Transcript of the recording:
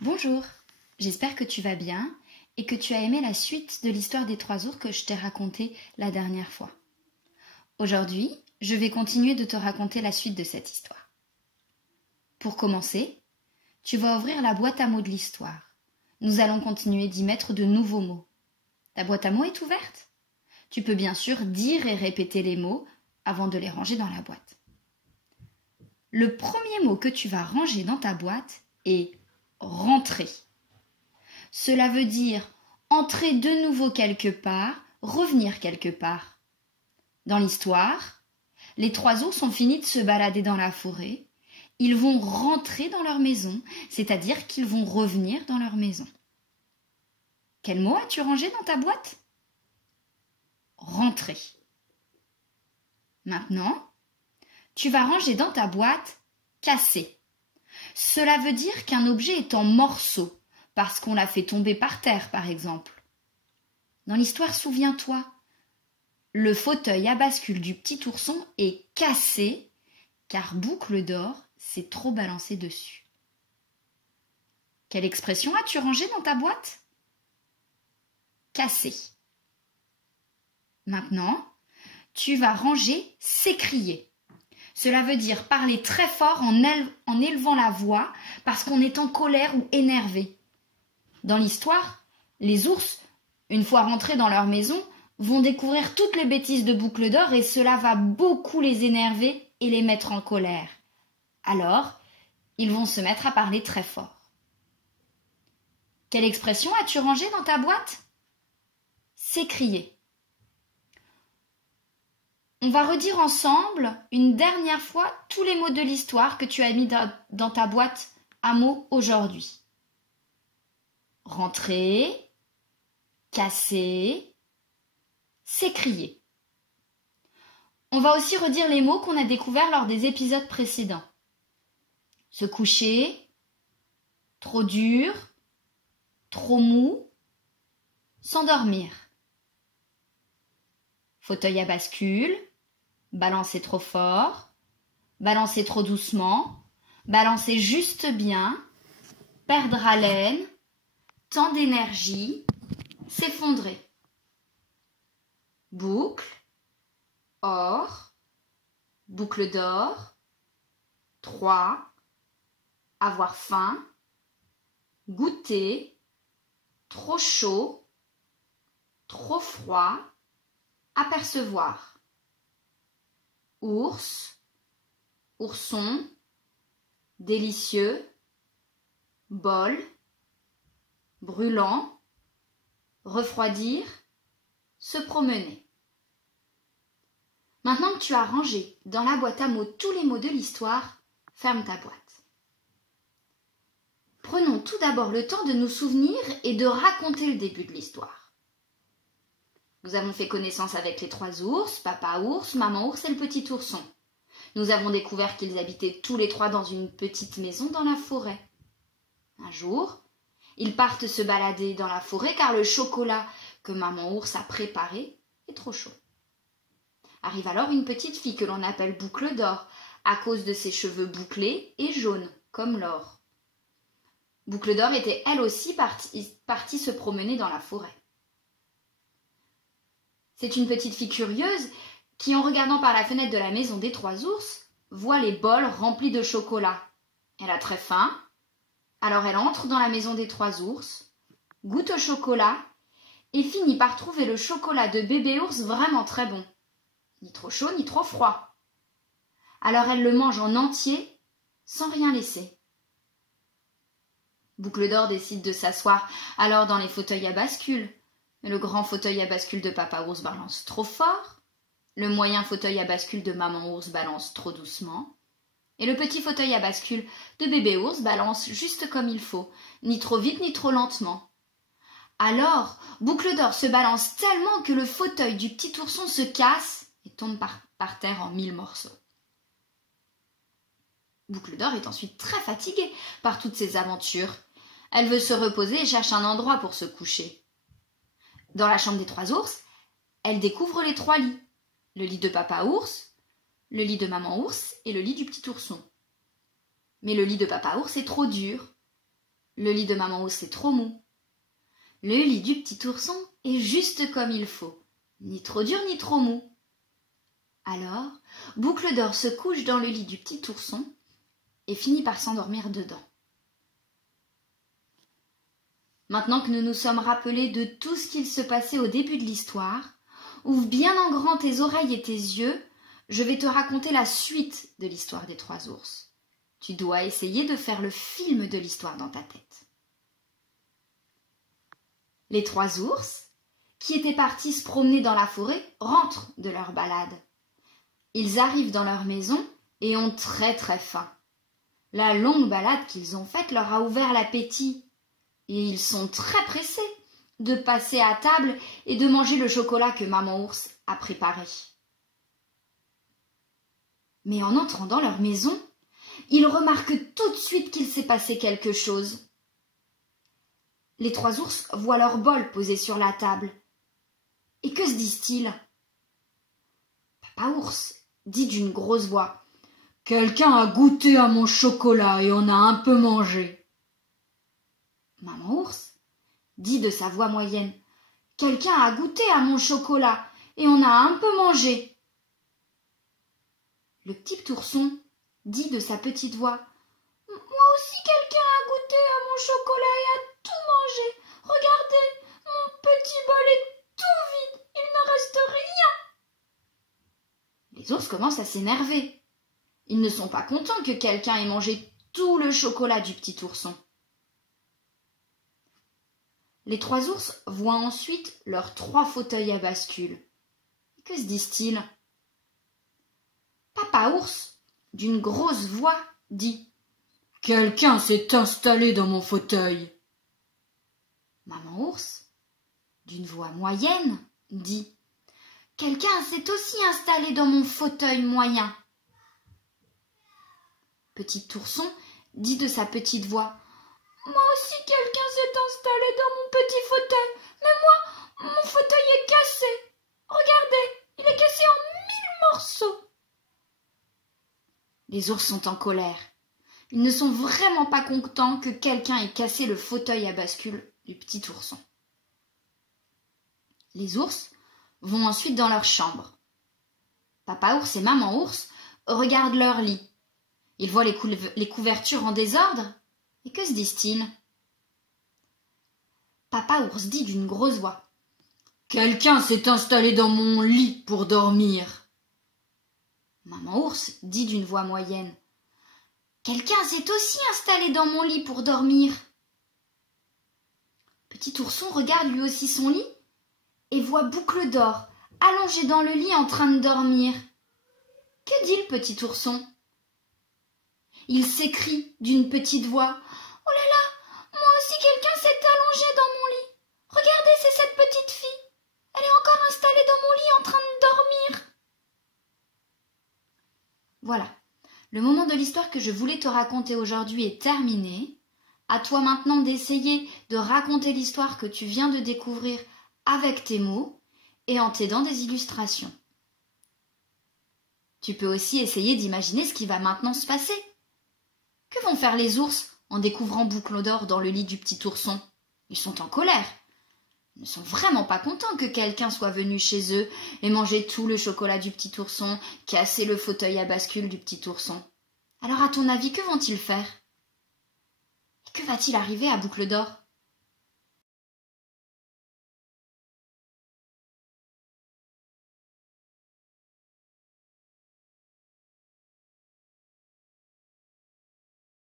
Bonjour, j'espère que tu vas bien et que tu as aimé la suite de l'histoire des 3 ours que je t'ai racontée la dernière fois. Aujourd'hui, je vais continuer de te raconter la suite de cette histoire. Pour commencer, tu vas ouvrir la boîte à mots de l'histoire. Nous allons continuer d'y mettre de nouveaux mots. Ta boîte à mots est ouverte? Tu peux bien sûr dire et répéter les mots avant de les ranger dans la boîte. Le premier mot que tu vas ranger dans ta boîte est rentrer. Cela veut dire entrer de nouveau quelque part, revenir quelque part. Dans l'histoire, les 3 ours ont fini de se balader dans la forêt. Ils vont rentrer dans leur maison, c'est-à-dire qu'ils vont revenir dans leur maison. Quel mot as-tu rangé dans ta boîte? Rentrer. Maintenant, tu vas ranger dans ta boîte casser. Cela veut dire qu'un objet est en morceaux, parce qu'on l'a fait tomber par terre, par exemple. Dans l'histoire, souviens-toi, le fauteuil à bascule du petit ourson est cassé, car Boucle d'Or s'est trop balancé dessus. Quelle expression as-tu rangée dans ta boîte? Casser. Maintenant, tu vas ranger s'écrier. Cela veut dire parler très fort en élevant la voix parce qu'on est en colère ou énervé. Dans l'histoire, les ours, une fois rentrés dans leur maison, vont découvrir toutes les bêtises de Boucle d'Or et cela va beaucoup les énerver et les mettre en colère. Alors, ils vont se mettre à parler très fort. Quelle expression as-tu rangée dans ta boîte? S'écrier. On va redire ensemble une dernière fois tous les mots de l'histoire que tu as mis dans ta boîte à mots aujourd'hui. Rentrer, casser, s'écrier. On va aussi redire les mots qu'on a découverts lors des épisodes précédents. Se coucher, trop dur, trop mou, s'endormir. Fauteuil à bascule, balancer trop fort, balancer trop doucement, balancer juste bien, perdre haleine, tant d'énergie, s'effondrer. Boucle, or, boucle d'or, 3, avoir faim, goûter, trop chaud, trop froid, apercevoir. Ours, ourson, délicieux, bol, brûlant, refroidir, se promener. Maintenant que tu as rangé dans la boîte à mots tous les mots de l'histoire, ferme ta boîte. Prenons tout d'abord le temps de nous souvenir et de raconter le début de l'histoire. Nous avons fait connaissance avec les 3 ours, papa ours, maman ours et le petit ourson. Nous avons découvert qu'ils habitaient tous les 3 dans une petite maison dans la forêt. Un jour, ils partent se balader dans la forêt car le chocolat que maman ours a préparé est trop chaud. Arrive alors une petite fille que l'on appelle Boucle d'Or à cause de ses cheveux bouclés et jaunes comme l'or. Boucle d'Or était elle aussi partie se promener dans la forêt. C'est une petite fille curieuse qui, en regardant par la fenêtre de la maison des 3 ours, voit les bols remplis de chocolat. Elle a très faim, alors elle entre dans la maison des 3 ours, goûte au chocolat et finit par trouver le chocolat de bébé ours vraiment très bon. Ni trop chaud, ni trop froid. Alors elle le mange en entier, sans rien laisser. Boucle d'Or décide de s'asseoir alors dans les fauteuils à bascule. Le grand fauteuil à bascule de papa ours balance trop fort, le moyen fauteuil à bascule de maman ours balance trop doucement, et le petit fauteuil à bascule de bébé ours balance juste comme il faut, ni trop vite ni trop lentement. Alors, Boucle d'Or se balance tellement que le fauteuil du petit ourson se casse et tombe par terre en 1000 morceaux. Boucle d'Or est ensuite très fatiguée par toutes ces aventures. Elle veut se reposer et cherche un endroit pour se coucher. Dans la chambre des 3 ours, elle découvre les 3 lits. Le lit de papa ours, le lit de maman ours et le lit du petit ourson. Mais le lit de papa ours est trop dur. Le lit de maman Ours est trop mou. Le lit du petit ourson est juste comme il faut, ni trop dur ni trop mou. Alors, Boucle d'Or se couche dans le lit du petit ourson et finit par s'endormir dedans. Maintenant que nous nous sommes rappelés de tout ce qu'il se passait au début de l'histoire, ouvre bien en grand tes oreilles et tes yeux, je vais te raconter la suite de l'histoire des 3 ours. Tu dois essayer de faire le film de l'histoire dans ta tête. Les 3 ours, qui étaient partis se promener dans la forêt, rentrent de leur balade. Ils arrivent dans leur maison et ont très très faim. La longue balade qu'ils ont faite leur a ouvert l'appétit et ils sont très pressés de passer à table et de manger le chocolat que maman ours a préparé. Mais en entrant dans leur maison, ils remarquent tout de suite qu'il s'est passé quelque chose. Les 3 ours voient leur bol posé sur la table. Et que se disent-ils? Papa ours dit d'une grosse voix: « Quelqu'un a goûté à mon chocolat et en a un peu mangé. » Maman ours dit de sa voix moyenne: « Quelqu'un a goûté à mon chocolat et en a un peu mangé. » Le petit ourson dit de sa petite voix: « Moi aussi quelqu'un a goûté à mon chocolat et a tout mangé. Regardez, mon petit bol est tout vide, il ne reste rien. » Les ours commencent à s'énerver. Ils ne sont pas contents que quelqu'un ait mangé tout le chocolat du petit ourson. Les 3 ours voient ensuite leurs 3 fauteuils à bascule. Que se disent-ils? Papa ours, d'une grosse voix, dit: « Quelqu'un s'est installé dans mon fauteuil. » Maman ours, d'une voix moyenne, dit: « Quelqu'un s'est aussi installé dans mon fauteuil moyen. » Petit ourson dit de sa petite voix: « Moi aussi quelqu'un s'est installé dans mon petit fauteuil, mais moi, mon fauteuil est cassé. Regardez, il est cassé en 1000 morceaux. » Les ours sont en colère. Ils ne sont vraiment pas contents que quelqu'un ait cassé le fauteuil à bascule du petit ourson. Les ours vont ensuite dans leur chambre. Papa ours et maman ours regardent leur lit. Ils voient les couvertures en désordre. Et que se disent-ils? Papa ours dit d'une grosse voix: « Quelqu'un s'est installé dans mon lit pour dormir. » Maman ours dit d'une voix moyenne: « Quelqu'un s'est aussi installé dans mon lit pour dormir. » Petit ourson regarde lui aussi son lit et voit Boucle d'Or allongée dans le lit en train de dormir. Que dit le petit ourson? Il s'écrie d'une petite voix: « Oh là là, moi aussi quelqu'un s'est allongé dans mon lit. Regardez, c'est cette petite fille. Elle est encore installée dans mon lit en train de dormir. » Voilà, le moment de l'histoire que je voulais te raconter aujourd'hui est terminé. À toi maintenant d'essayer de raconter l'histoire que tu viens de découvrir avec tes mots et en t'aidant des illustrations. Tu peux aussi essayer d'imaginer ce qui va maintenant se passer. Que vont faire les ours en découvrant Boucle d'Or dans le lit du petit ourson? Ils sont en colère. Ils ne sont vraiment pas contents que quelqu'un soit venu chez eux et manger tout le chocolat du petit ourson, casser le fauteuil à bascule du petit ourson. Alors à ton avis, que vont-ils faire? Et que va-t-il arriver à Boucle d'Or?